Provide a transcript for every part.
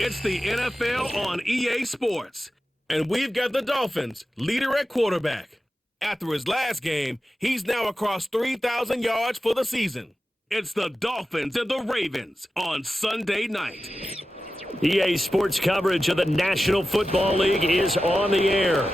It's the NFL on EA Sports, and we've got the Dolphins leader at quarterback. After his last game, he's now across 3,000 yards for the season. It's the Dolphins and the Ravens on Sunday night. EA Sports coverage of the National Football League is on the air.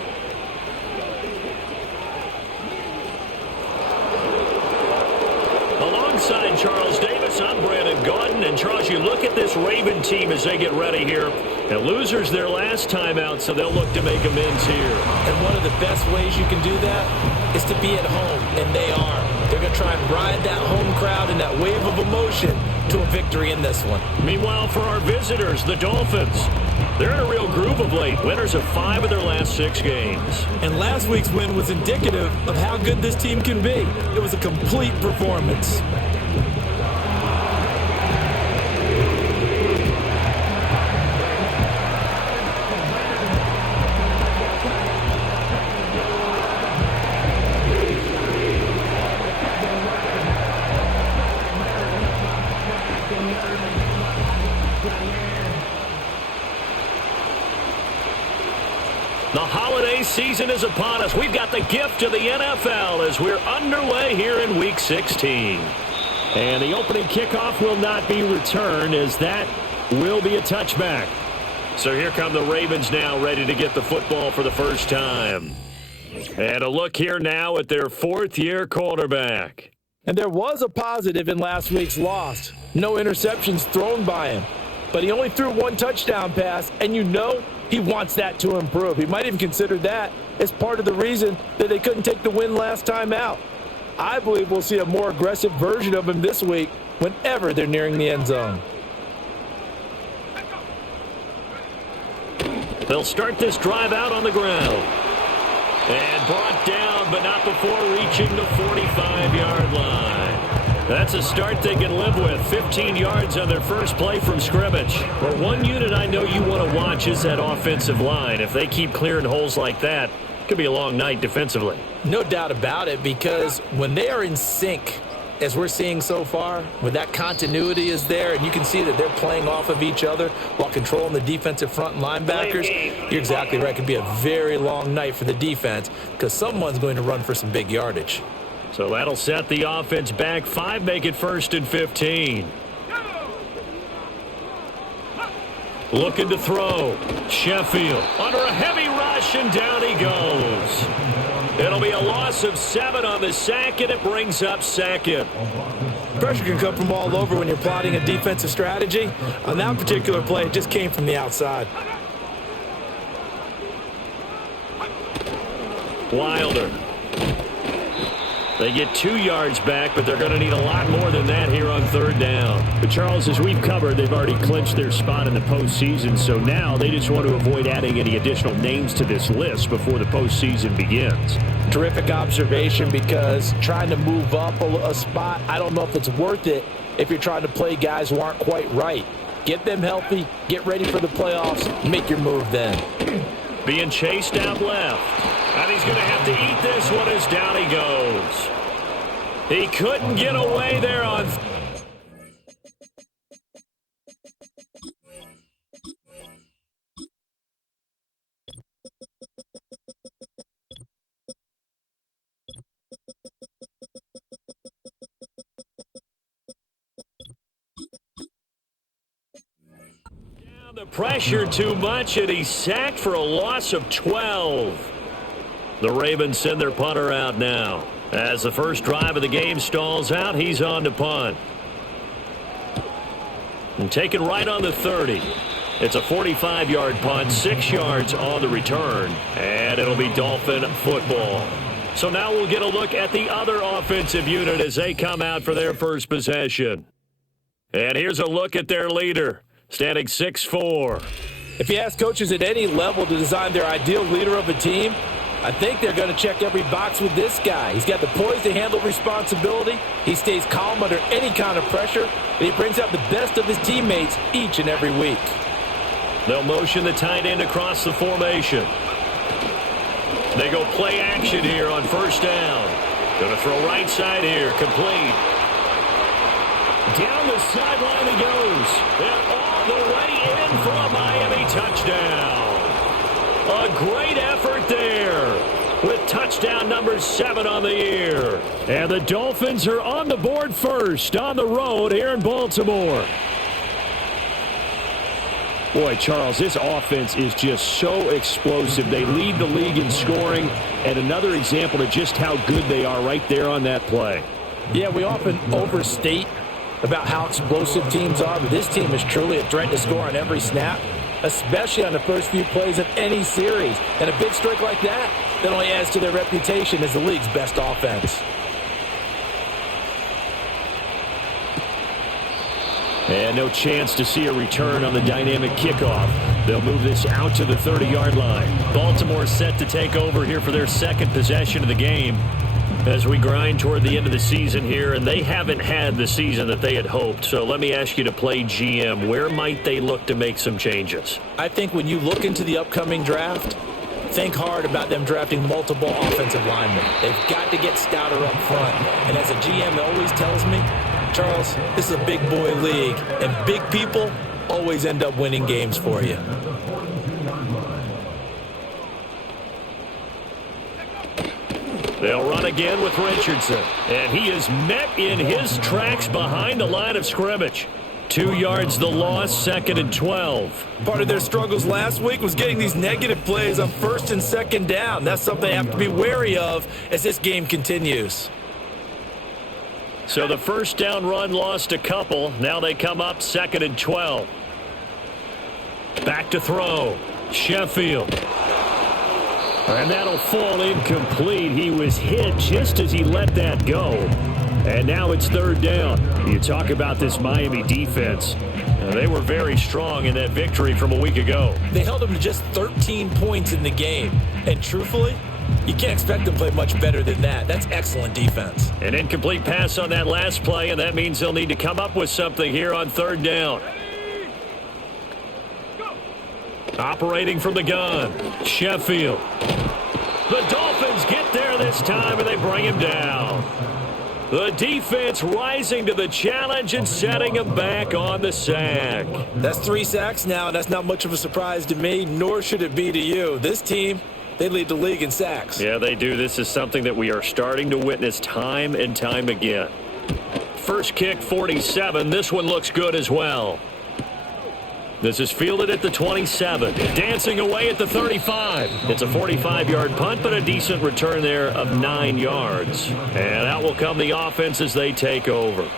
Alongside Charles Davis, I'm Brandon Gaudin. And Charles, you look at this Raven team as they get ready here. And losers their last time out, so they'll look to make amends here. And one of the best ways you can do that is to be at home, and they are. They're going to try and ride that home crowd and that wave of emotion to a victory in this one. Meanwhile, for our visitors, the Dolphins, they're in a real groove of late. Winners of 5 of their last 6 games. And last week's win was indicative of how good this team can be. It was a complete performance. The holiday season is upon us. We've got the gift of the NFL as we're underway here in Week 16. And the opening kickoff will not be returned, as that will be a touchback. So here come the Ravens now, ready to get the football for the first time. And a look here now at their 4th-year quarterback. And there was a positive in last week's loss. No interceptions thrown by him. But he only threw 1 touchdown pass, and you know he wants that to improve. He might even consider that as part of the reason that they couldn't take the win last time out. I believe we'll see a more aggressive version of him this week whenever they're nearing the end zone. They'll start this drive out on the ground. And brought down, but not before reaching the 45-yard line. That's a start they can live with. 15 yards on their first play from scrimmage. Well, one unit I know you want to watch is that offensive line. If they keep clearing holes like that, it could be a long night defensively. No doubt about it, because when they are in sync, as we're seeing so far, when that continuity is there and you can see that they're playing off of each other while controlling the defensive front and linebackers, you're exactly right. It could be a very long night for the defense because someone's going to run for some big yardage. So that'll set the offense back 5, make it 1st and 15. Looking to throw. Sheffield under a heavy rush, and down he goes. It'll be a loss of 7 on the sack, and it brings up 2nd. Pressure can come from all over when you're plotting a defensive strategy. On that particular play, it just came from the outside. Wilder. They get 2 yards back, but they're going to need a lot more than that here on 3rd down. But, Charles, as we've covered, they've already clinched their spot in the postseason, so now they just want to avoid adding any additional names to this list before the postseason begins. Terrific observation, because trying to move up a spot, I don't know if it's worth it if you're trying to play guys who aren't quite right. Get them healthy, get ready for the playoffs, make your move then. Being chased out left. And he's going to have to eat this one as down he goes. He couldn't get away there on... Down the pressure too much, and he's sacked for a loss of 12. The Ravens send their punter out now. As the first drive of the game stalls out, he's on to punt. And taken right on the 30. It's a 45-yard punt, 6 yards on the return, and it'll be Dolphin football. So now we'll get a look at the other offensive unit as they come out for their first possession. And here's a look at their leader, standing 6'4". If you ask coaches at any level to design their ideal leader of a team, I think they're going to check every box with this guy. He's got the poise to handle responsibility. He stays calm under any kind of pressure, and he brings out the best of his teammates each and every week. They'll motion the tight end across the formation. They go play action here on 1st down. Going to throw right side here, complete. Down the sideline he goes. And all on the way in for a Miami touchdown. A great effort there with touchdown number 7 on the year. And the Dolphins are on the board first on the road here in Baltimore. Boy, Charles, this offense is just so explosive. They lead the league in scoring, and another example of just how good they are right there on that play. Yeah, we often overstate about how explosive teams are, but this team is truly a threat to score on every snap, especially on the first few plays of any series. And a big streak like that only adds to their reputation as the league's best offense. And no chance to see a return on the dynamic kickoff. They'll move this out to the 30-yard line. Baltimore set to take over here for their second possession of the game as we grind toward the end of the season here, and they haven't had the season that they had hoped. So let me ask you to play GM. Where might they look to make some changes? I think when you look into the upcoming draft, think hard about them drafting multiple offensive linemen. They've got to get stouter up front. And as a GM always tells me, Charles, this is a big boy league, and big people always end up winning games for you. They'll run again with Richardson, and he is met in his tracks behind the line of scrimmage. 2 yards the loss, 2nd and 12. Part of their struggles last week was getting these negative plays on 1st and 2nd down. That's something they have to be wary of as this game continues. So the first down run lost a couple. Now they come up 2nd and 12. Back to throw. Sheffield. And that'll fall incomplete. He was hit just as he let that go. And now it's 3rd down. You talk about this Miami defense. They were very strong in that victory from a week ago. They held them to just 13 points in the game. And truthfully, you can't expect them to play much better than that. That's excellent defense. An incomplete pass on that last play, and that means they'll need to come up with something here on 3rd down. Operating from the gun, Sheffield. The Dolphins get there this time, and they bring him down. The defense rising to the challenge and setting him back on the sack. That's 3 sacks now, and that's not much of a surprise to me, nor should it be to you. This team, they lead the league in sacks. Yeah, they do. This is something that we are starting to witness time and time again. First kick, 47. This one looks good as well. This is fielded at the 27. Dancing away at the 35. It's a 45-yard punt, but a decent return there of 9 yards. And out will come the offense as they take over.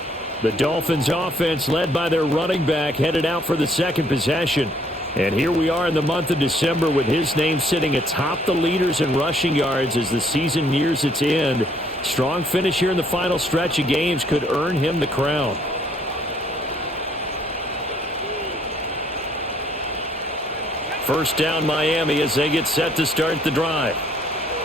The Dolphins offense led by their running back headed out for the second possession. And here we are in the month of December with his name sitting atop the leaders in rushing yards as the season nears its end. Strong finish here in the final stretch of games could earn him the crown. First down Miami as they get set to start the drive.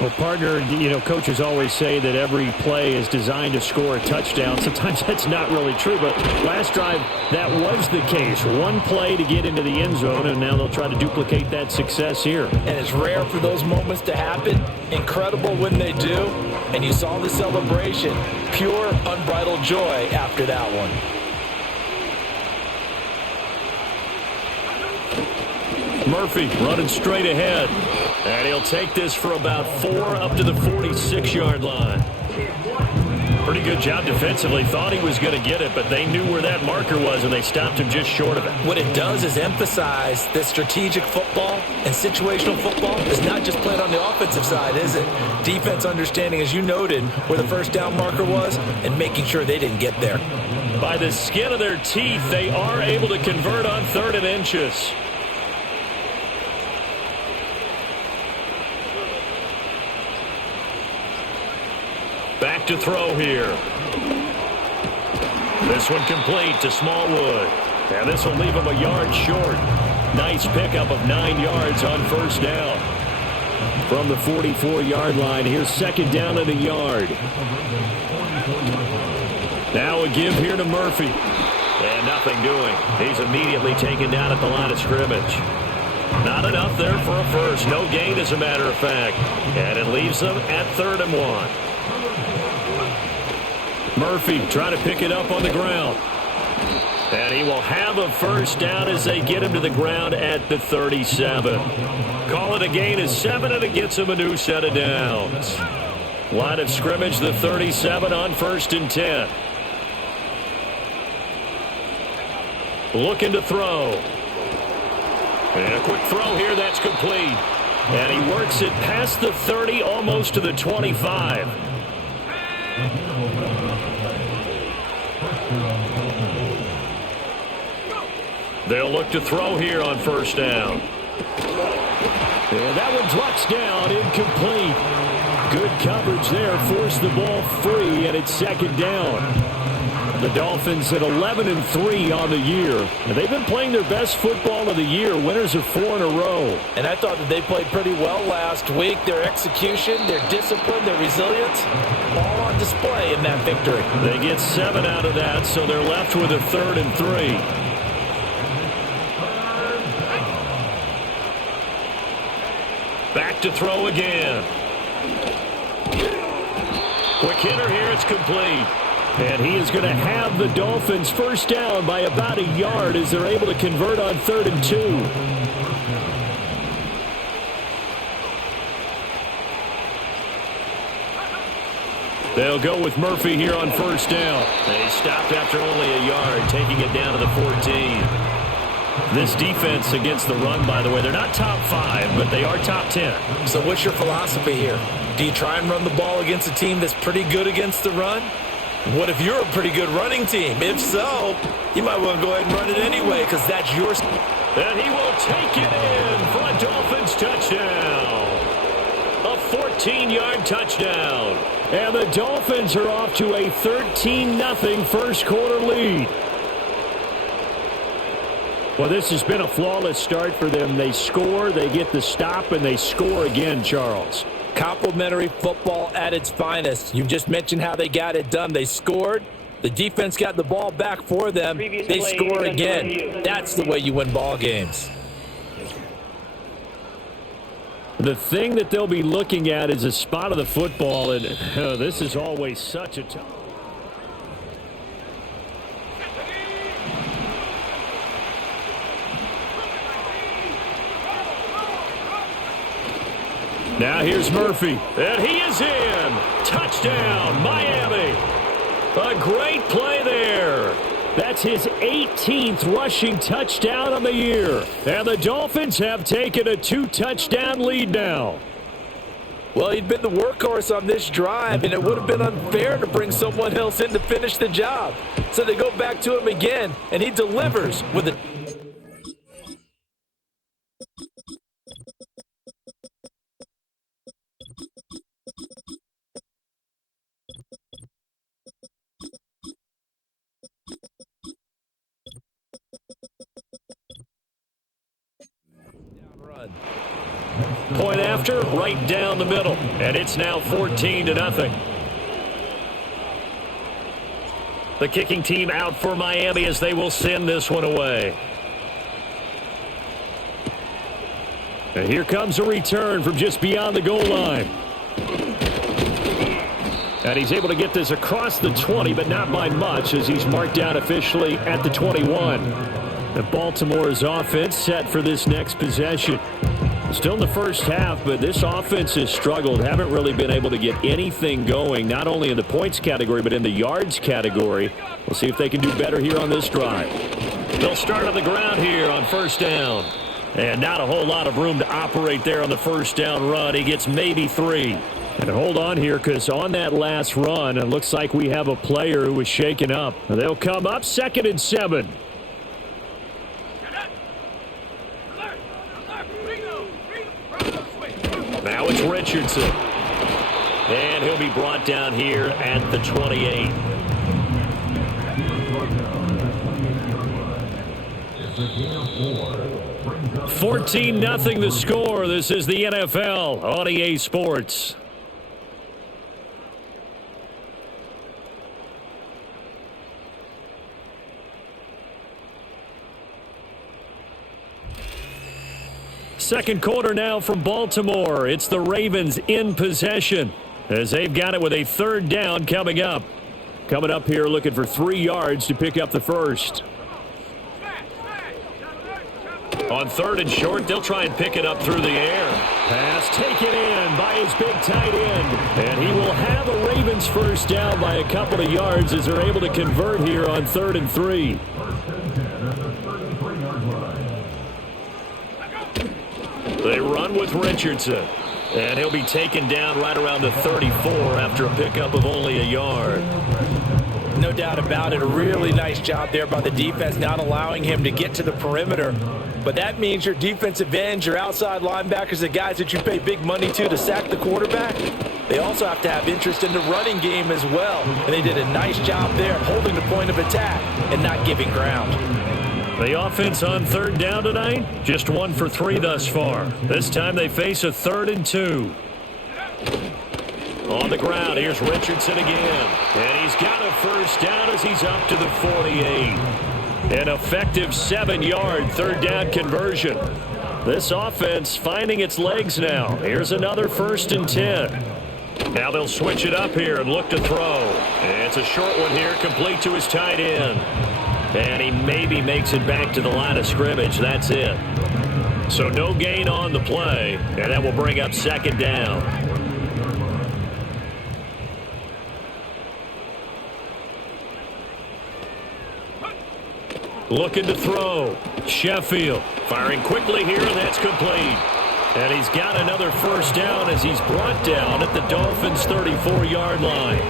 Well, partner, coaches always say that every play is designed to score a touchdown. Sometimes that's not really true, but last drive, that was the case. One play to get into the end zone, and now they'll try to duplicate that success here. And it's rare for those moments to happen. Incredible when they do. And you saw the celebration. Pure, unbridled joy after that one. Murphy running straight ahead. And he'll take this for about 4 up to the 46-yard line. Pretty good job defensively. Thought he was going to get it, but they knew where that marker was, and they stopped him just short of it. What it does is emphasize that strategic football and situational football is not just played on the offensive side, is it? Defense understanding, as you noted, where the first down marker was and making sure they didn't get there. By the skin of their teeth, they are able to convert on 3rd and inches. Back to throw here. This one complete to Smallwood. And this will leave him a yard short. Nice pickup of 9 yards on first down. From the 44-yard line, here's 2nd down and a yard. Now a give here to Murphy. And nothing doing. He's immediately taken down at the line of scrimmage. Not enough there for a first. No gain, as a matter of fact. And it leaves them at 3rd and 1. Murphy trying to pick it up on the ground. And he will have a first down as they get him to the ground at the 37. Call it a gain of 7, and it gets him a new set of downs. Line of scrimmage, the 37 on 1st and 10. Looking to throw. And a quick throw here, that's complete. And he works it past the 30, almost to the 25. They'll look to throw here on 1st down. And that one drops down, incomplete. Good coverage there, forced the ball free, and it's 2nd down. The Dolphins at 11-3 on the year. And they've been playing their best football of the year. Winners of 4 in a row. And I thought that they played pretty well last week. Their execution, their discipline, their resilience, all on display in that victory. They get 7 out of that, so they're left with a 3rd and 3. Back to throw again. Quick hitter here, it's complete. And he is going to have the Dolphins first down by about a yard as they're able to convert on 3rd and 2. They'll go with Murphy here on 1st down. They stopped after only a yard, taking it down to the 14. This defense against the run, by the way, they're not top 5, but they are top 10. So what's your philosophy here? Do you try and run the ball against a team that's pretty good against the run? What if you're a pretty good running team? If so, you might want to go ahead and run it anyway because that's yours. And he will take it in for a Dolphins touchdown. A 14-yard touchdown. And the Dolphins are off to a 13-0 first quarter lead. Well, this has been a flawless start for them. They score, they get the stop, and they score again, Charles. Complimentary football at its finest. You just mentioned how they got it done. They scored. The defense got the ball back for them. They score again. That's the way you win ball games. The thing that they'll be looking at is a spot of the football, and this is always such a tough. Now here's Murphy, and he is in. Touchdown, Miami. A great play there. That's his 18th rushing touchdown on the year. And the Dolphins have taken a 2-touchdown lead now. Well, he'd been the workhorse on this drive, and it would have been unfair to bring someone else in to finish the job. So they go back to him again, and he delivers with a... Point after, right down the middle. And it's now 14-0. The kicking team out for Miami as they will send this one away. And here comes a return from just beyond the goal line. And he's able to get this across the 20, but not by much as he's marked down officially at the 21. And Baltimore's offense set for this next possession. Still in the first half, but this offense has struggled. Haven't really been able to get anything going, not only in the points category, but in the yards category. We'll see if they can do better here on this drive. They'll start on the ground here on 1st down. And not a whole lot of room to operate there on the 1st down run. He gets maybe 3. And hold on here, because on that last run, it looks like we have a player who was shaken up. They'll come up 2nd and 7. Now it's Richardson. And he'll be brought down here at the 28. It's 14-0 the score. This is the NFL on EA Sports. Second quarter now from Baltimore. It's the Ravens in possession as they've got it with a 3rd down coming up. Coming up here looking for 3 yards to pick up the first. On 3rd and short, they'll try and pick it up through the air. Pass taken in by his big tight end. And he will have a Ravens first down by a couple of yards as they're able to convert here on 3rd and 3. They run with Richardson. And he'll be taken down right around the 34 after a pickup of only a yard. No doubt about it. A really nice job there by the defense, not allowing him to get to the perimeter. But that means your defensive ends, your outside linebackers, the guys that you pay big money to sack the quarterback, they also have to have interest in the running game as well. And they did a nice job there holding the point of attack and not giving ground. The offense on 3rd down tonight, just 1 for 3 thus far. This time they face a 3rd and 2. On the ground, here's Richardson again. And he's got a first down as he's up to the 48. An effective 7-yard 3rd down conversion. This offense finding its legs now. Here's another 1st and 10. Now they'll switch it up here and look to throw. And it's a short one here, complete to his tight end. And he maybe makes it back to the line of scrimmage. That's it. So no gain on the play, and that will bring up 2nd down. Looking to throw. Sheffield firing quickly here, and that's complete. And he's got another first down as he's brought down at the Dolphins' 34-yard line.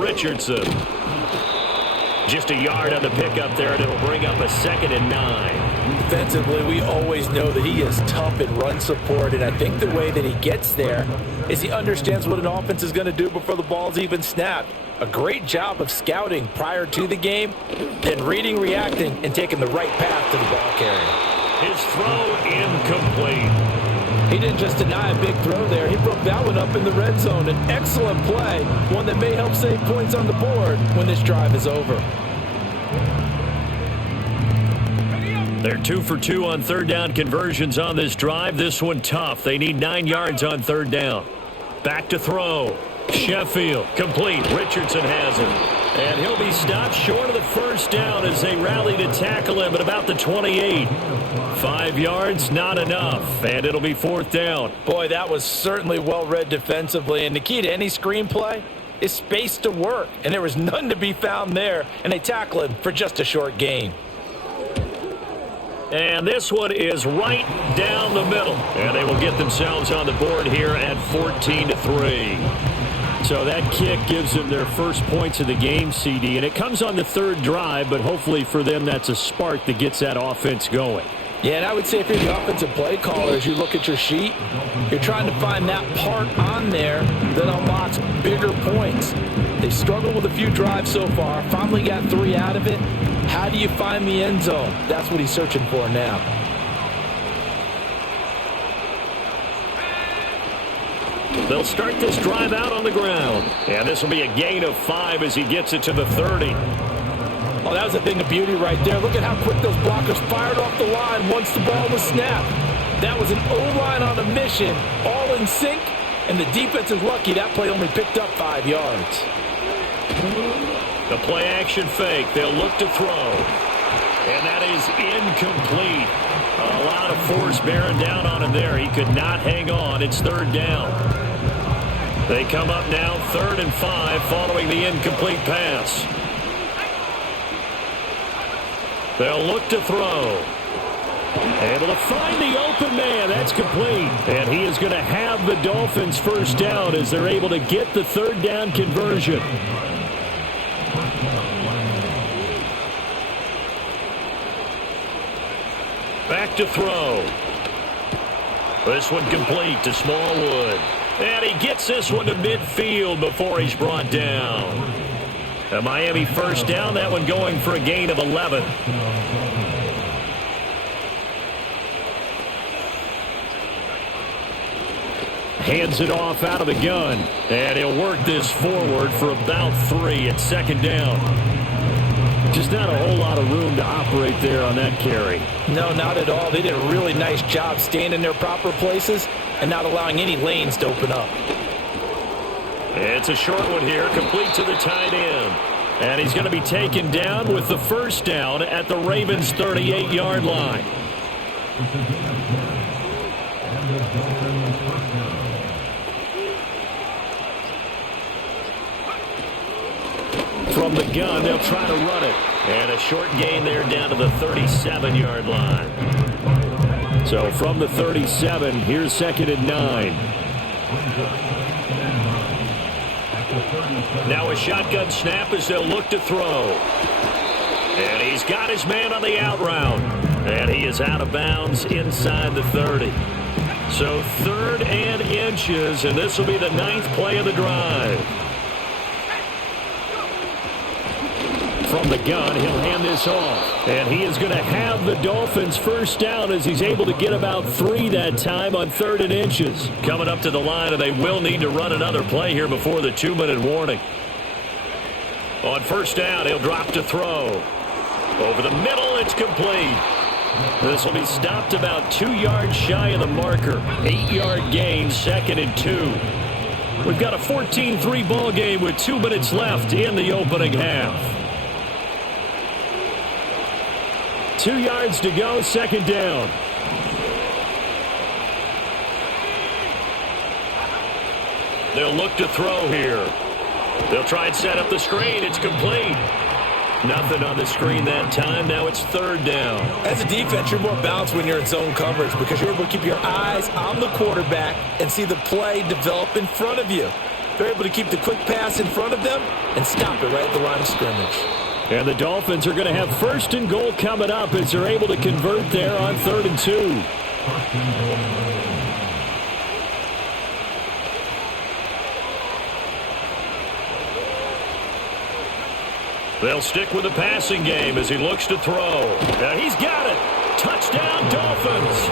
Richardson. Just a yard on the pickup there, and it'll bring up a 2nd and 9. Defensively, we always know that he is tough in run support, and I think the way that he gets there is he understands what an offense is going to do before the ball's even snapped. A great job of scouting prior to the game, then reading, reacting, and taking the right path to the ball carrier. His throw incomplete. He didn't just deny a big throw there. He broke that one up in the red zone. An excellent play, one that may help save points on the board when this drive is over. They're 2 for 2 on 3rd down conversions on this drive. This one tough. They need 9 yards on 3rd down. Back to throw. Sheffield complete. Richardson has it. And he'll be stopped short of the first down as they rally to tackle him at about the 28. 5 yards, not enough. And it'll be 4th down. Boy, that was certainly well read defensively. And the key to any screenplay is space to work. And there was none to be found there. And they tackle him for just a short gain. And this one is right down the middle. And they will get themselves on the board here at 14-3. So that kick gives them their first points of the game, CD. And it comes on the 3rd drive, but hopefully for them that's a spark that gets that offense going. Yeah, and I would say if you're the offensive play caller, as you look at your sheet, you're trying to find that part on there that unlocks bigger points. They struggled with a few drives so far, finally got 3 out of it. How do you find the end zone? That's what he's searching for now. They'll start this drive out on the ground. And this will be a gain of 5 as he gets it to the 30. Oh, that was a thing of beauty right there. Look at how quick those blockers fired off the line once the ball was snapped. That was an O-line on a mission, all in sync, and the defense is lucky that play only picked up 5 yards. The play action fake. They'll look to throw. And that is incomplete. A lot of force bearing down on him there. He could not hang on. It's 3rd down. They come up now 3rd and 5 following the incomplete pass. They'll look to throw. Able to find the open man. That's complete. And he is going to have the Dolphins first down as they're able to get the 3rd down conversion. Back to throw. This one complete to Smallwood. And he gets this one to midfield before he's brought down. A Miami first down, that one going for a gain of 11. Hands it off out of the gun. And he'll work this forward for about 3 at 2nd down. Just not a whole lot of room to operate there on that carry. No, not at all. They did a really nice job staying in their proper places and not allowing any lanes to open up. It's a short one here, complete to the tight end. And he's going to be taken down with the first down at the Ravens' 38-yard line. From the gun, they'll try to run it. And a short gain there down to the 37-yard line. So from the 37, here's 2nd and 9. Now a shotgun snap as they'll look to throw. And he's got his man on the out route. And he is out of bounds inside the 30. So 3rd and inches, and this will be the 9th play of the drive. From the gun, he'll hand this off. And he is going to have the Dolphins first down as he's able to get about 3 that time on 3rd and inches. Coming up to the line, and they will need to run another play here before the 2-minute warning. On first down, he'll drop to throw. Over the middle, it's complete. This will be stopped about 2 yards shy of the marker. 8-yard gain, 2nd and 2. We've got a 14-3 ball game with 2 minutes left in the opening half. 2 yards to go, 2nd down. They'll look to throw here. They'll try and set up the screen. It's complete. Nothing on the screen that time. Now it's 3rd down. As a defense, you're more balanced when you're in zone coverage because you're able to keep your eyes on the quarterback and see the play develop in front of you. They're able to keep the quick pass in front of them and stop it right at the line of scrimmage. And the Dolphins are going to have 1st and goal coming up as they're able to convert there on 3rd and 2. They'll stick with the passing game as he looks to throw. Now he's got it. Touchdown, Dolphins.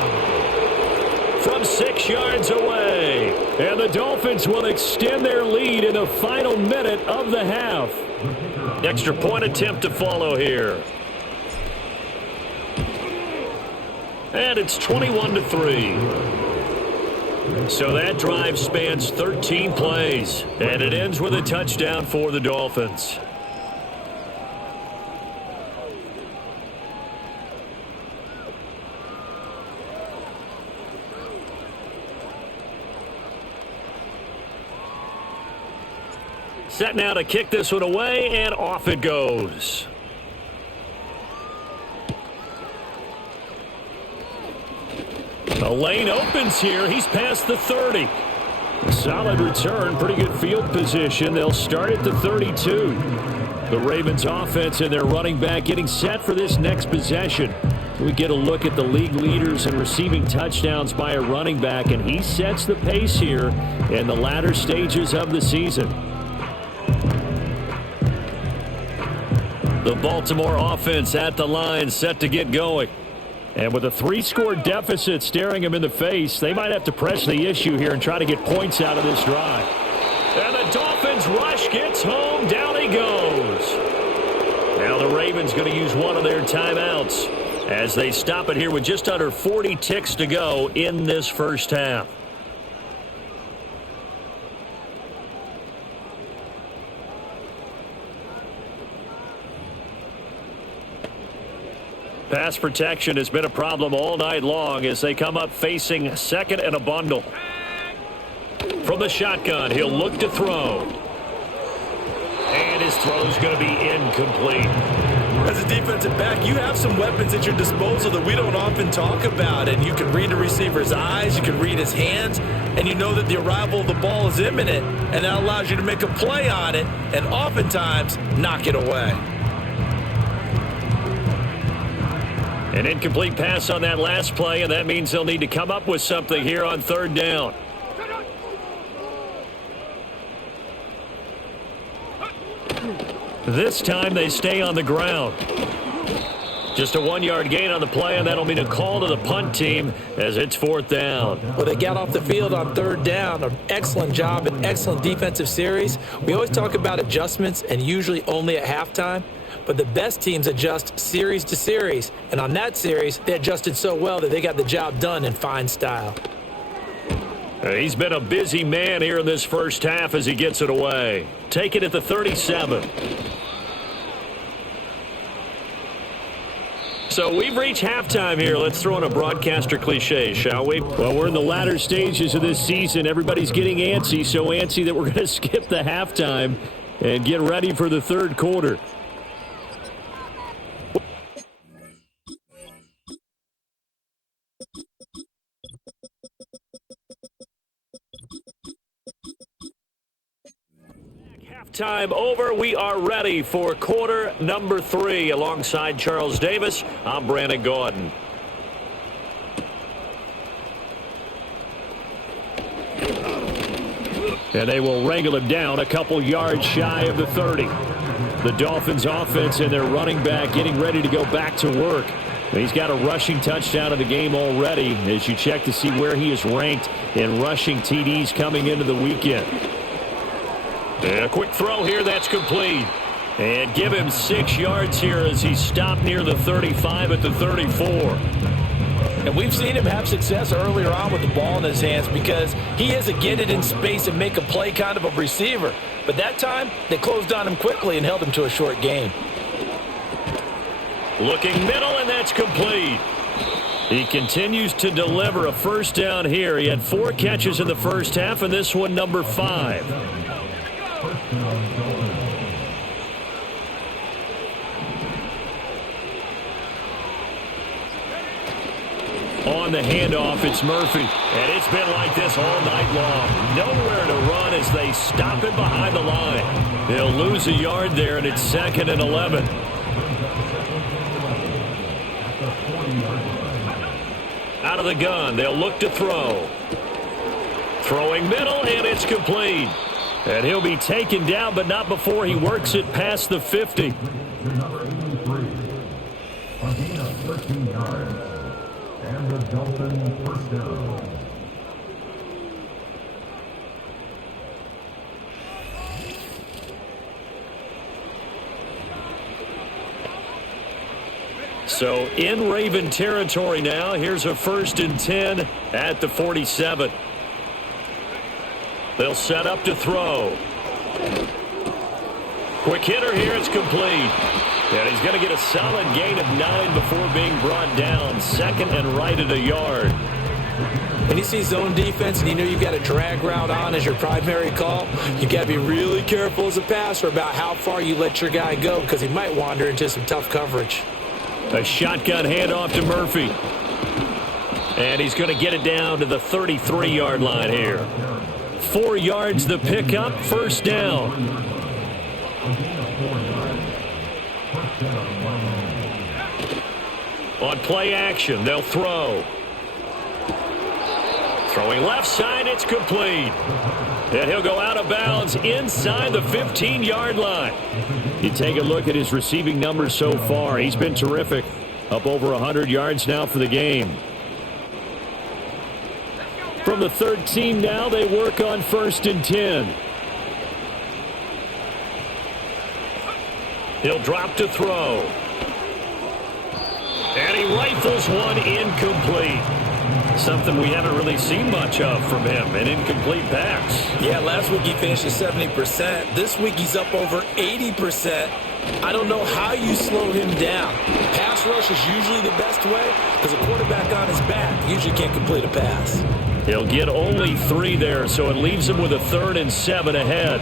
From 6 yards away. And the Dolphins will extend their lead in the final minute of the half. Extra point attempt to follow here. And it's 21-3. So that drive spans 13 plays. And it ends with a touchdown for the Dolphins. Set now to kick this one away, and off it goes. The lane opens here. He's past the 30. Solid return, pretty good field position. They'll start at the 32. The Ravens offense and their running back getting set for this next possession. We get a look at the league leaders in receiving touchdowns by a running back, and he sets the pace here in the latter stages of the season. The Baltimore offense at the line, set to get going. And with a 3-score deficit staring them in the face, they might have to press the issue here and try to get points out of this drive. And the Dolphins rush gets home. Down he goes. Now the Ravens going to use one of their timeouts as they stop it here with just under 40 ticks to go in this first half. Pass protection has been a problem all night long as they come up facing 2nd and a bundle. From the shotgun, he'll look to throw. And his throw's going to be incomplete. As a defensive back, you have some weapons at your disposal that we don't often talk about. And you can read the receiver's eyes, you can read his hands, and you know that the arrival of the ball is imminent. And that allows you to make a play on it and oftentimes knock it away. An incomplete pass on that last play, and that means they'll need to come up with something here on 3rd down. This time they stay on the ground. Just a 1-yard gain on the play, and that'll mean a call to the punt team as it's 4th down. Well, they got off the field on 3rd down. An excellent job, an excellent defensive series. We always talk about adjustments and usually only at halftime. But the best teams adjust series to series. And on that series, they adjusted so well that they got the job done in fine style. He's been a busy man here in this first half as he gets it away. Take it at the 37. So we've reached halftime here. Let's throw in a broadcaster cliche, shall we? Well, we're in the latter stages of this season. Everybody's getting antsy, so antsy that we're going to skip the halftime and get ready for the third quarter. Time over. We are ready for quarter number 3. Alongside Charles Davis, I'm Brandon Gordon. And they will wrangle him down a couple yards shy of the 30. The Dolphins offense and their running back getting ready to go back to work. He's got a rushing touchdown in the game already as you check to see where he is ranked in rushing TDs coming into the weekend. And a quick throw here, that's complete. And give him 6 yards here as he's stopped near the 35 at the 34. And we've seen him have success earlier on with the ball in his hands because he is a get it in space and make a play kind of a receiver. But that time, they closed on him quickly and held him to a short gain. Looking middle, and that's complete. He continues to deliver a first down here. He had 4 catches in the first half, and this one number 5. On the handoff, it's Murphy. And it's been like this all night long. Nowhere to run as they stop it behind the line. They'll lose a yard there, and it's 2nd and 11. Out of the gun, they'll look to throw. Throwing middle, and it's complete. And he'll be taken down, but not before he works it past the 50. Number 83, a gain of 13 yards, and the Dolphins first down. So in Raven territory now, here's a 1st and 10 at the 47. They'll set up to throw. Quick hitter here, it's complete. And he's going to get a solid gain of 9 before being brought down. 2nd and right at a yard. When you see zone defense and you know you've got a drag route on as your primary call, you got to be really careful as a passer about how far you let your guy go because he might wander into some tough coverage. A shotgun handoff to Murphy. And he's going to get it down to the 33-yard line here. 4 yards the pickup, first down. On play action, they'll throw. Throwing left side, it's complete. And he'll go out of bounds inside the 15-yard line. You take a look at his receiving numbers so far. He's been terrific. Up over 100 yards now for the game. From the 13 now, they work on 1st and 10. He'll drop to throw. And he rifles one incomplete. Something we haven't really seen much of from him, an incomplete pass. Yeah, last week he finished at 70%. This week he's up over 80%. I don't know how you slow him down. Pass rush is usually the best way because a quarterback on his back usually can't complete a pass. He'll get only 3 there, so it leaves him with a 3rd and 7 ahead.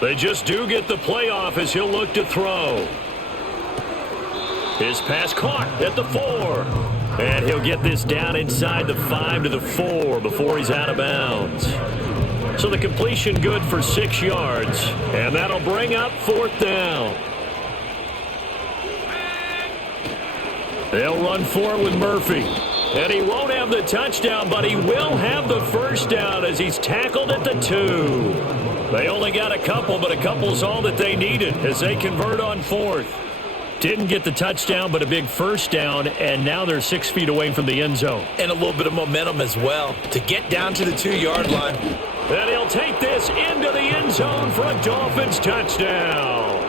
They just do get the playoff as he'll look to throw. His pass caught at the 4. And he'll get this down inside the 5 to the 4 before he's out of bounds. So the completion good for 6 yards. And that'll bring up 4th down. They'll run for it with Murphy. And he won't have the touchdown, but he will have the first down as he's tackled at the 2. They only got a couple, but a couple's all that they needed as they convert on 4th. Didn't get the touchdown, but a big first down, and now they're 6 feet away from the end zone. And a little bit of momentum as well to get down to the 2-yard line. And he'll take this into the end zone for a Dolphins touchdown.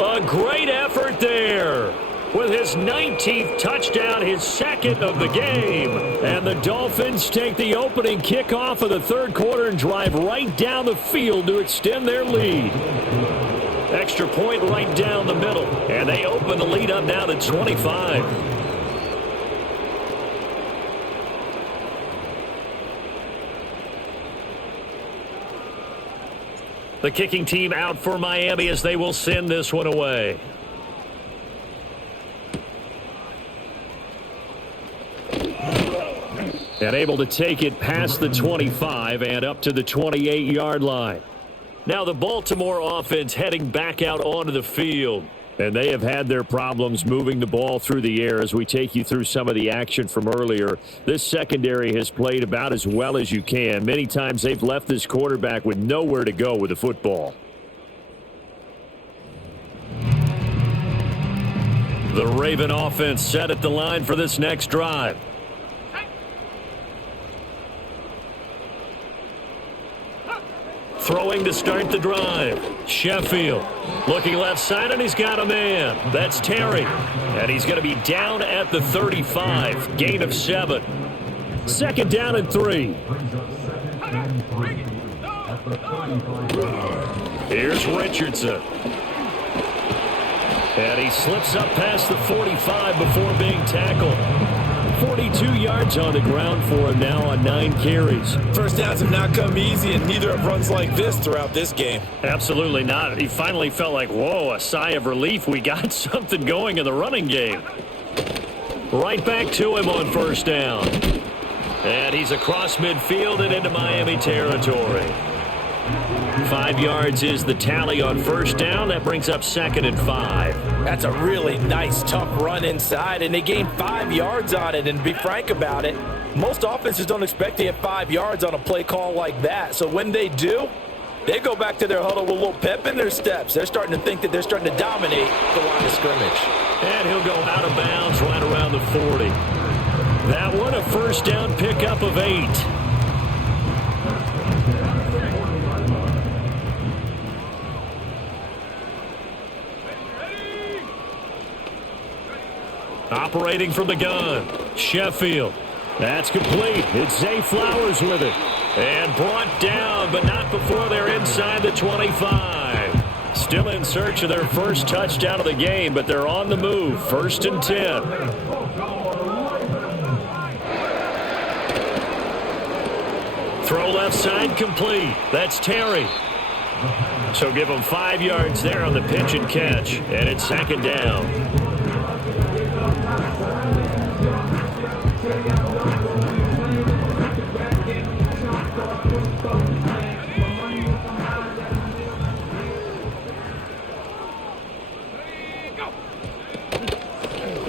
A great effort there. With his 19th touchdown, his second of the game. And the Dolphins take the opening kickoff of the third quarter and drive right down the field to extend their lead. Extra point right down the middle. And they open the lead up now to 25. The kicking team out for Miami as they will send this one away. And able to take it past the 25 and up to the 28-yard line. Now the Baltimore offense heading back out onto the field. And they have had their problems moving the ball through the air as we take you through some of the action from earlier. This secondary has played about as well as you can. Many times they've left this quarterback with nowhere to go with the football. The Raven offense set at the line for this next drive. Throwing to start the drive. Sheffield looking left side, and he's got a man. That's Terry. And he's going to be down at the 35. Gain of 7. Second down and 3. Here's Richardson. And he slips up past the 45 before being tackled. 42 yards on the ground for him now on 9 carries. First downs have not come easy, and neither have runs like this throughout this game. Absolutely not. He finally felt like, whoa, a sigh of relief. We got something going in the running game. Right back to him on first down. And he's across midfield and into Miami territory. 5 yards is the tally on first down. That brings up 2nd and 5. That's a really nice, tough run inside, and they gained 5 yards on it. And to be frank about it, most offenses don't expect to get 5 yards on a play call like that. So when they do, they go back to their huddle with a little pep in their steps. They're starting to think that they're starting to dominate the line of scrimmage. And he'll go out of bounds right around the 40. That one a first down pickup of 8. Operating from the gun, Sheffield. That's complete. It's Zay Flowers with it. And brought down, but not before they're inside the 25. Still in search of their first touchdown of the game, but they're on the move. 1st and 10. Throw left side complete. That's Terry. So give them 5 yards there on the pitch and catch. And it's 2nd down.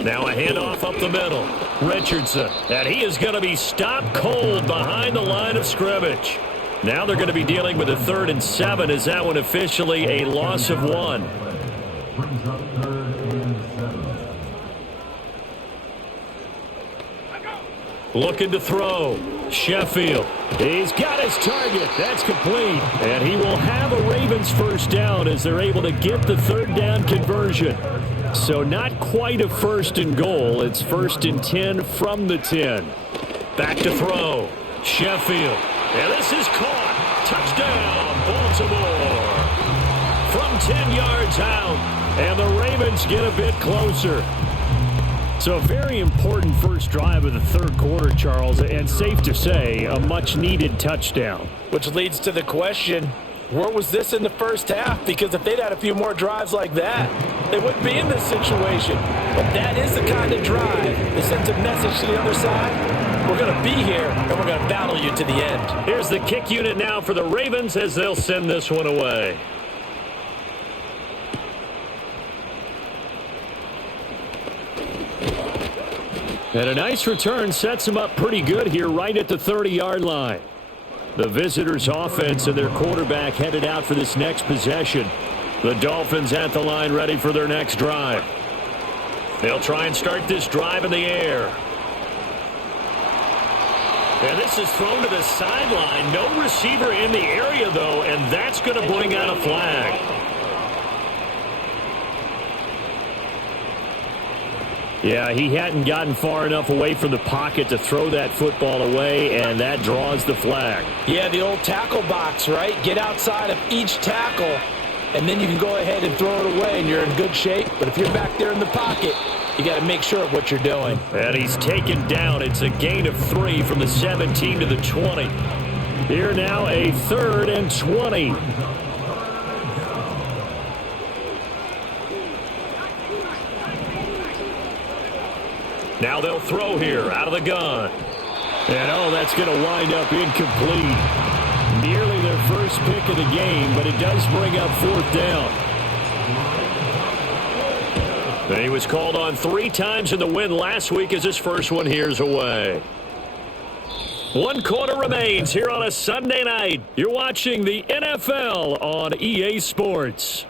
Now a handoff up the middle. Richardson. And he is going to be stopped cold behind the line of scrimmage. Now they're going to be dealing with a 3rd and 7. Is that one officially a loss of 1? Looking to throw. Sheffield. He's got his target. That's complete. And he will have a Ravens first down as they're able to get the 3rd down conversion. So not quite a 1st and goal. It's 1st and 10 from the 10. Back to throw. Sheffield. And this is caught. Touchdown, Baltimore. From 10 yards out. And the Ravens get a bit closer. So a very important first drive of the third quarter, Charles, and safe to say, a much-needed touchdown. Which leads to the question, where was this in the first half? Because if they'd had a few more drives like that, they wouldn't be in this situation. But that is the kind of drive that sends a message to the other side. We're going to be here, and we're going to battle you to the end. Here's the kick unit now for the Ravens as they'll send this one away. And a nice return sets them up pretty good here right at the 30-yard line. The visitors' offense and their quarterback headed out for this next possession. The Dolphins at the line ready for their next drive. They'll try and start this drive in the air. And this is thrown to the sideline. No receiver in the area, though, and that's going to bring out a flag. Yeah, he hadn't gotten far enough away from the pocket to throw that football away, and that draws the flag. Yeah, the old tackle box, right? Get outside of each tackle, and then you can go ahead and throw it away, and you're in good shape. But if you're back there in the pocket, you got to make sure of what you're doing. And he's taken down. It's a gain of 3 from the 17 to the 20. Here now, a 3rd and 20. Now they'll throw here out of the gun. And, oh, that's going to wind up incomplete. Nearly their first pick of the game, but it does bring up 4th down. And he was called on 3 times in the win last week as his first one here's away. 1 quarter remains here on a Sunday night. You're watching the NFL on EA Sports.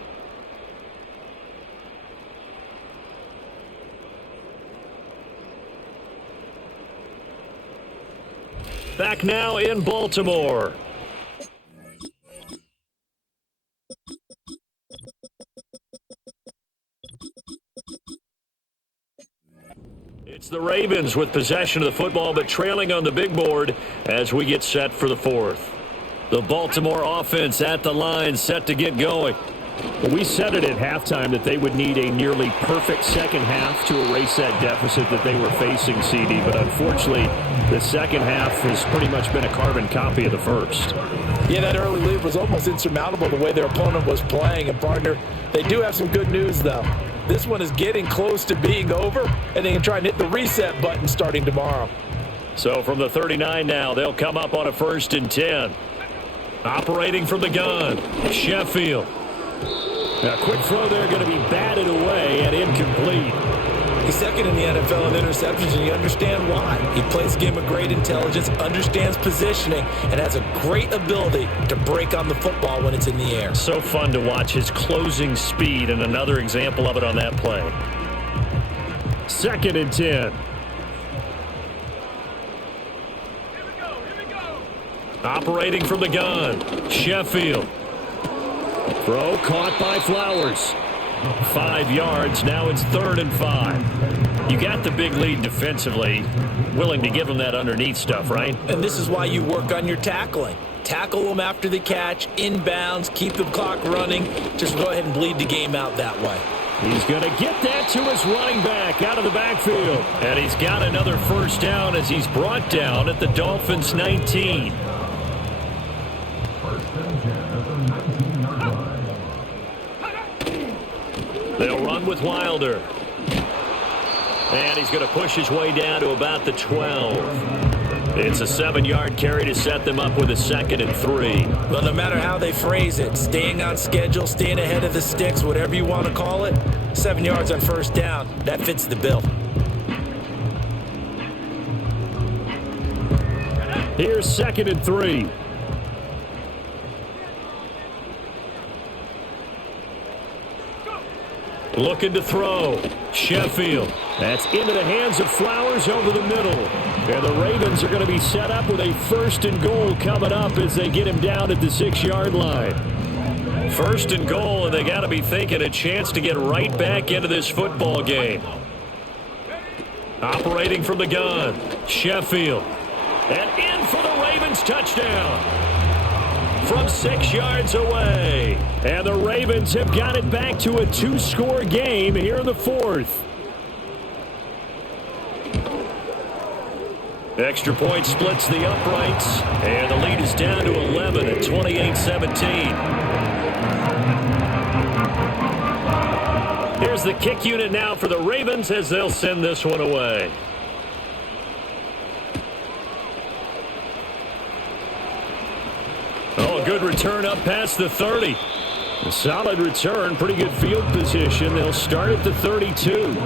Back now in Baltimore. It's the Ravens with possession of the football, but trailing on the big board as we get set for the 4th. The Baltimore offense at the line, set to get going. Well, we said it at halftime that they would need a nearly perfect second half to erase that deficit that they were facing, CD. But unfortunately, the second half has pretty much been a carbon copy of the first. Yeah, that early lead was almost insurmountable the way their opponent was playing. And, partner, they do have some good news, though. This one is getting close to being over, and they can try and hit the reset button starting tomorrow. So from the 39 now, they'll come up on a 1st and 10. Operating from the gun, Sheffield. A quick throw there going to be batted away and incomplete. He's second in the NFL in interceptions, and you understand why. He plays the game with great intelligence, understands positioning, and has a great ability to break on the football when it's in the air. So fun to watch his closing speed, and another example of it on that play. 2nd and 10. Operating from the gun, Sheffield. Throw caught by Flowers. 5 yards. Now it's 3rd and 5. You got the big lead defensively. Willing to give them that underneath stuff, right? And this is why you work on your tackling. Tackle them after the catch, inbounds, keep the clock running. Just go ahead and bleed the game out that way. He's going to get that to his running back out of the backfield. And he's got another 1st down as he's brought down at the Dolphins 19. They'll run with Wilder. And he's going to push his way down to about the 12. It's a 7-yard carry to set them up with a 2nd and 3. Well, no matter how they phrase it, staying on schedule, staying ahead of the sticks, whatever you want to call it, 7 yards on 1st down, that fits the bill. Here's 2nd and 3. Looking to throw. Sheffield. That's into the hands of Flowers over the middle. And the Ravens are going to be set up with a 1st and goal coming up as they get him down at the 6-yard line. 1st and goal, and they got to be thinking a chance to get right back into this football game. Operating from the gun. Sheffield. And in for the Ravens touchdown. From 6 yards away. And the Ravens have got it back to a 2-score game here in the 4th. Extra point splits the uprights. And the lead is down to 11 at 28-17. Here's the kick unit now for the Ravens as they'll send this one away. Oh, a good return up past the 30. A solid return, pretty good field position. They'll start at the 32.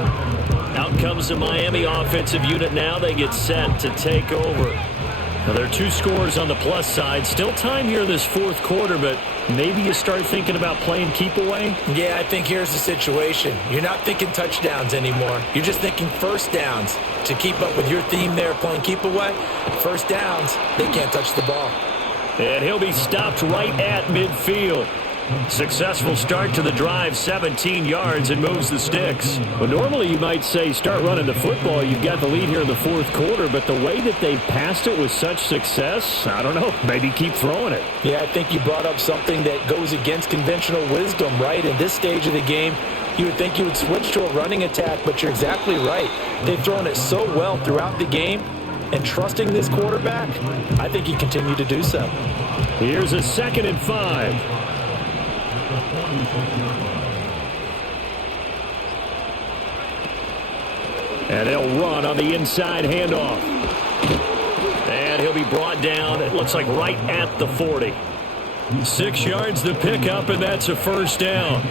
Out comes the Miami offensive unit now. They get set to take over. Now, there are 2 scores on the plus side. Still time here in this 4th quarter, but maybe you start thinking about playing keep away? Yeah, I think here's the situation. You're not thinking touchdowns anymore. You're just thinking 1st downs. To keep up with your theme there, playing keep away, 1st downs, they can't touch the ball. And he'll be stopped right at midfield. Successful start to the drive, 17 yards, and moves the sticks. Well, normally you might say start running the football. You've got the lead here in the fourth quarter, but the way that they've passed it with such success, I don't know, maybe keep throwing it. Yeah, I think you brought up something that goes against conventional wisdom, right? In this stage of the game, you would think you would switch to a running attack, but you're exactly right. They've thrown it so well throughout the game, and trusting this quarterback, I think you continue to do so. Here's a 2nd and 5. And they'll run on the inside handoff. And he'll be brought down, it looks like right at the 40. 6 yards to pick up, and that's a first down.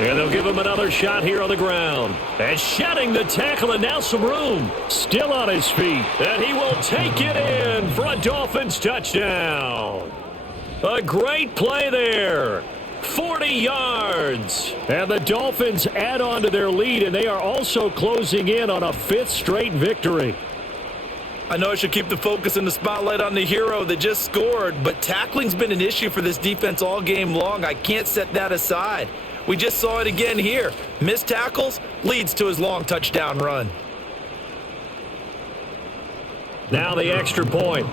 And they'll give him another shot here on the ground. And shedding the tackle, and now some room. Still on his feet. And he will take it in for a Dolphins touchdown. A great play there. 40 yards. And the Dolphins add on to their lead, and they are also closing in on a 5th straight victory. I know I should keep the focus and the spotlight on the hero that just scored, but tackling's been an issue for this defense all game long. I can't set that aside. We just saw it again here. Missed tackles leads to his long touchdown run. Now the extra point.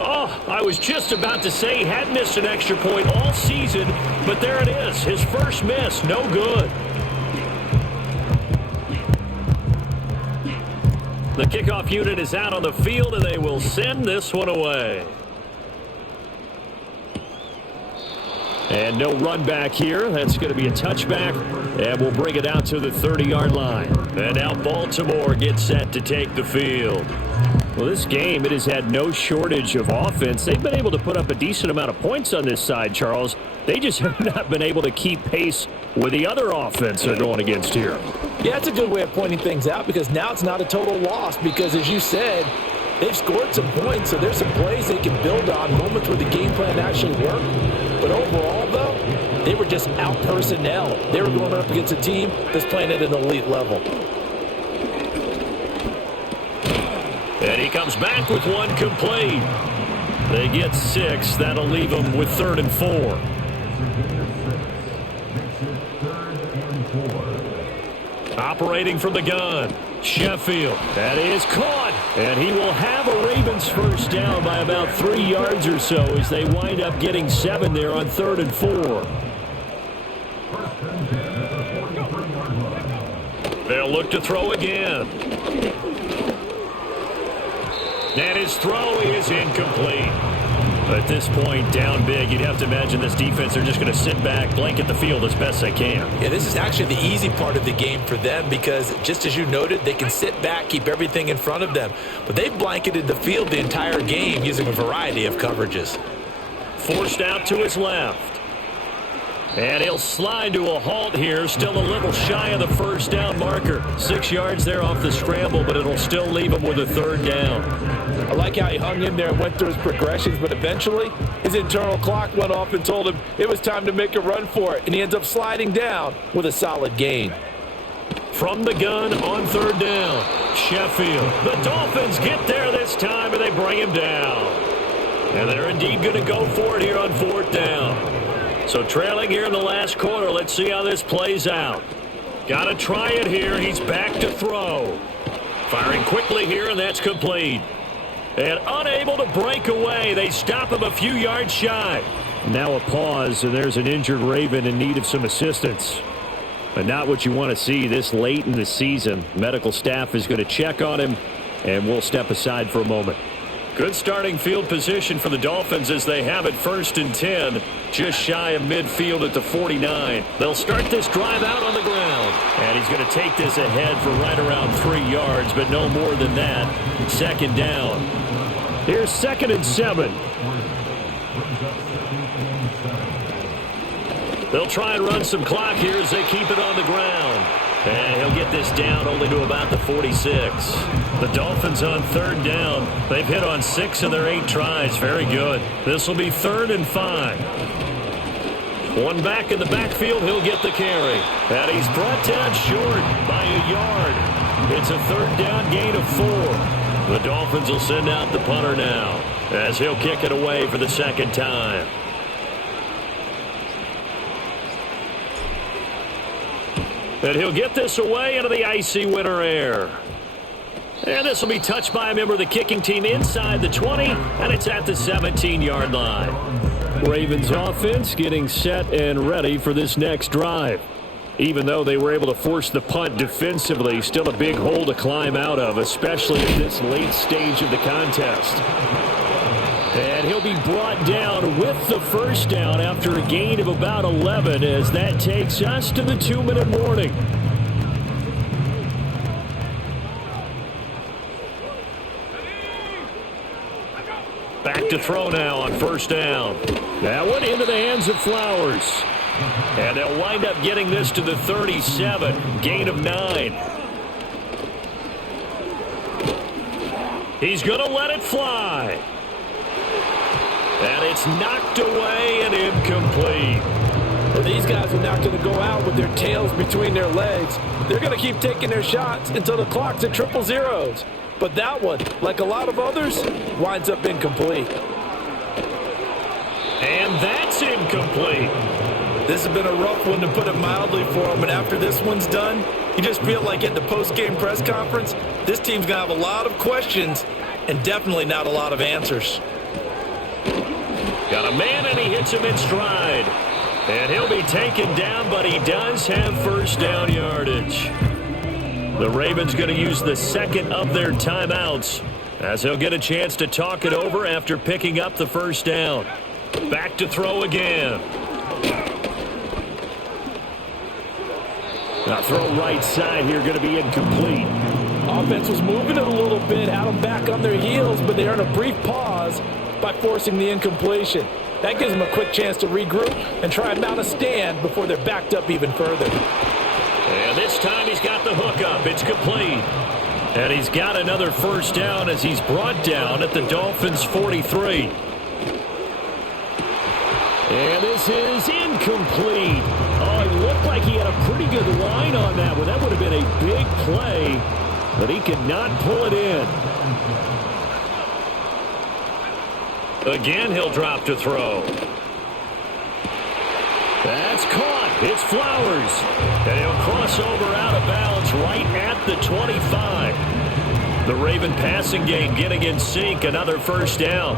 Oh, I was just about to say he had missed an extra point all season, but there it is. His first miss, no good. The kickoff unit is out on the field, and they will send this one away. And no run back here. That's going to be a touchback, and we'll bring it out to the 30-yard line. And now Baltimore gets set to take the field. Well, this game, it has had no shortage of offense. They've been able to put up a decent amount of points on this side, Charles. They just have not been able to keep pace with the other offense they're going against here. Yeah, it's a good way of pointing things out because now it's not a total loss because, as you said, they've scored some points, so there's some plays they can build on, moments where the game plan actually worked. But overall, though, they were just out personnel. They were going up against a team that's playing at an elite level. And he comes back with one complete. They get 6. That'll leave them with 3rd and 4. Operating from the gun, Sheffield. That is caught. And he will have a Ravens first down by about 3 yards or so as they wind up getting 7 there on 3rd and 4. They'll look to throw again. And his throw is incomplete. At this point, down big, you'd have to imagine this defense, they're just going to sit back, blanket the field as best they can. Yeah, this is actually the easy part of the game for them because, just as you noted, they can sit back, keep everything in front of them. But they've blanketed the field the entire game using a variety of coverages. Forced out to his left. And he'll slide to a halt here, still a little shy of the first down marker. 6 yards there off the scramble, but it'll still leave him with a 3rd down. I like how he hung in there and went through his progressions, but eventually his internal clock went off and told him it was time to make a run for it, and he ends up sliding down with a solid gain. From the gun on 3rd down, Sheffield. The Dolphins get there this time, and they bring him down. And they're indeed going to go for it here on 4th down. So trailing here in the last quarter, let's see how this plays out. Got to try it here. He's back to throw. Firing quickly here, and that's complete. And unable to break away. They stop him a few yards shy. Now a pause, and there's an injured Raven in need of some assistance. But not what you want to see this late in the season. Medical staff is going to check on him, and we'll step aside for a moment. Good starting field position for the Dolphins as they have it 1st and 10, just shy of midfield at the 49. They'll start this drive out on the ground. And he's going to take this ahead for right around 3 yards, but no more than that. 2nd down. Here's 2nd and 7. They'll try and run some clock here as they keep it on the ground. And he'll get this down only to about the 46. The Dolphins on 3rd down. They've hit on 6 of their 8 tries. Very good. This will be 3rd and 5. One back in the backfield, he'll get the carry. And he's brought down short by a yard. It's a third down gain of 4. The Dolphins will send out the punter now as he'll kick it away for the second time. And he'll get this away into the icy winter air. And this will be touched by a member of the kicking team inside the 20, and it's at the 17-yard line. Ravens offense getting set and ready for this next drive. Even though they were able to force the punt defensively, still a big hole to climb out of, especially at this late stage of the contest. And he'll be brought down with the first down after a gain of about 11 as that takes us to the 2-minute warning. Back to throw now on first down. That one into the hands of Flowers. And they'll wind up getting this to the 37. Gain of 9. He's going to let it fly. And it's knocked away and incomplete. Well, these guys are not going to go out with their tails between their legs. They're going to keep taking their shots until the clock's at 000. But that one, like a lot of others, winds up incomplete. And that's incomplete. This has been a rough one, to put it mildly, for them. And after this one's done, you just feel like at the post-game press conference, this team's going to have a lot of questions and definitely not a lot of answers. Got a man, and he hits him in stride. And he'll be taken down, but he does have first down yardage. The Ravens going to use the second of their timeouts as he'll get a chance to talk it over after picking up the first down. Back to throw again. Now throw right side here, going to be incomplete. Offense was moving it a little bit, had them back on their heels, but they earned a brief pause by forcing the incompletion. That gives them a quick chance to regroup and try and mount a stand before they're backed up even further. And this time he's got the hook up. It's complete. And he's got another first down as he's brought down at the Dolphins' 43. And this is incomplete. Oh, it looked like he had a pretty good line on that one. That would have been a big play, but he could not pull it in. Again, he'll drop to throw. That's caught. It's Flowers. And he'll cross over out of bounds right at the 25. The Raven passing game getting in sync. Another first down.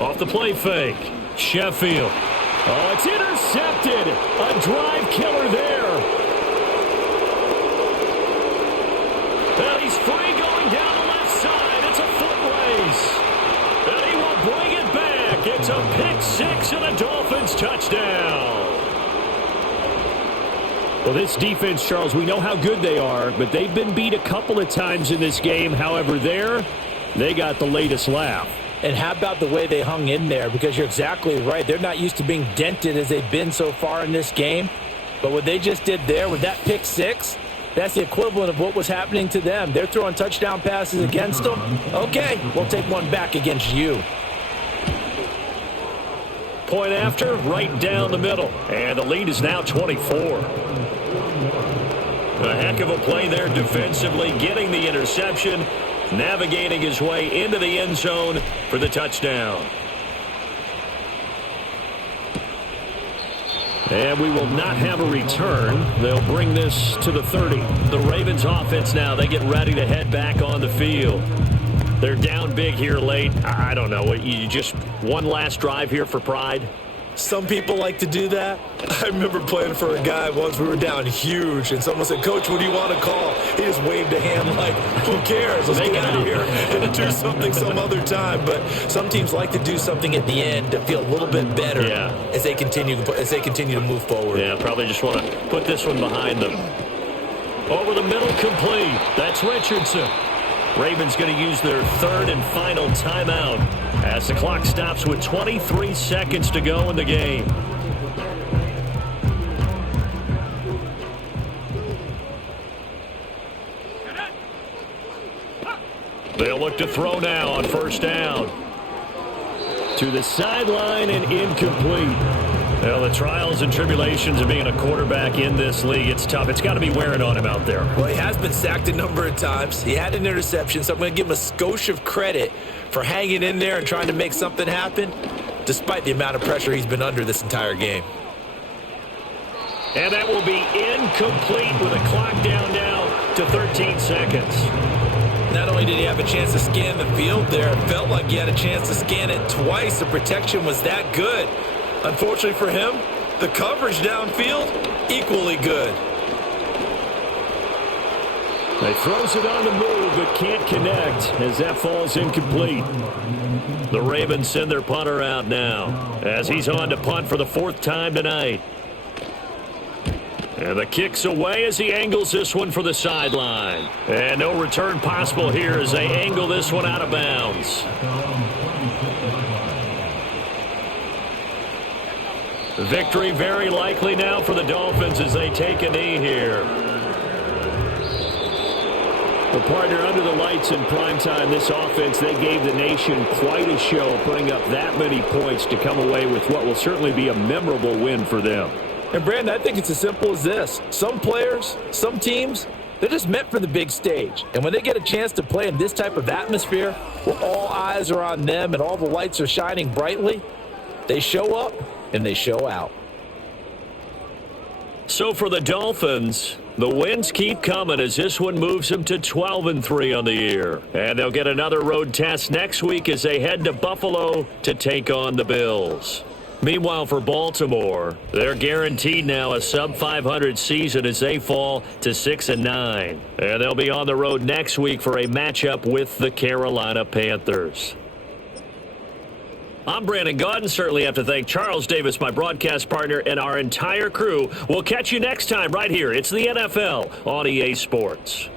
Off the play fake. Sheffield. Oh, it's intercepted. A drive killer there. And he's free going down the left side. It's a foot race. And he will bring it back. It's a pick six and a Dolphins touchdown. Well, this defense, Charles, we know how good they are, but they've been beat a couple of times in this game. However, they got the latest laugh. And how about the way they hung in there? Because you're exactly right. They're not used to being dented as they've been so far in this game. But what they just did there with that pick six, that's the equivalent of what was happening to them. They're throwing touchdown passes against them. Okay, we'll take one back against you. Point after, right down the middle. And the lead is now 24. A heck of a play there defensively, getting the interception, navigating his way into the end zone for the touchdown. And we will not have a return. They'll bring this to the 30. The Ravens offense now, they get ready to head back on the field. They're down big here late. I don't know. You just one last drive here for pride? Some people like to do that. I remember playing for a guy once. We were down huge, and someone said, "Coach, what do you want to call?" He just waved a hand like, "Who cares? Let's get out of here and do something some other time." But some teams like to do something at the end to feel a little bit better as they continue to move forward. Yeah, probably just want to put this one behind them. Over the middle, complete. That's Richardson. Ravens going to use their third and final timeout as the clock stops with 23 seconds to go in the game. They'll look to throw now on first down. To the sideline and incomplete. Well, the trials and tribulations of being a quarterback in this league, it's tough. It's got to be wearing on him out there. Well, he has been sacked a number of times. He had an interception, so I'm going to give him a skosh of credit for hanging in there and trying to make something happen, despite the amount of pressure he's been under this entire game. And that will be incomplete with a clock down now to 13 seconds. Not only did he have a chance to scan the field there, it felt like he had a chance to scan it twice. The protection was that good. Unfortunately for him, the coverage downfield, equally good. He throws it on the move, but can't connect as that falls incomplete. The Ravens send their punter out now as he's on to punt for the 4th time tonight. And the kick's away as he angles this one for the sideline. And no return possible here as they angle this one out of bounds. Victory very likely now for the Dolphins as they take a knee here. Well, partner, under the lights in primetime, this offense, they gave the nation quite a show, putting up that many points to come away with what will certainly be a memorable win for them. And, Brandon, I think it's as simple as this. Some players, some teams, they're just meant for the big stage. And when they get a chance to play in this type of atmosphere where all eyes are on them and all the lights are shining brightly, they show up and they show out. So for the Dolphins, the wins keep coming as this one moves them to 12-3 on the year. And they'll get another road test next week as they head to Buffalo to take on the Bills. Meanwhile, for Baltimore, they're guaranteed now a sub-500 season as they fall to 6-9. And they'll be on the road next week for a matchup with the Carolina Panthers. I'm Brandon Gaudin. Certainly have to thank Charles Davis, my broadcast partner, and our entire crew. We'll catch you next time right here. It's the NFL on EA Sports.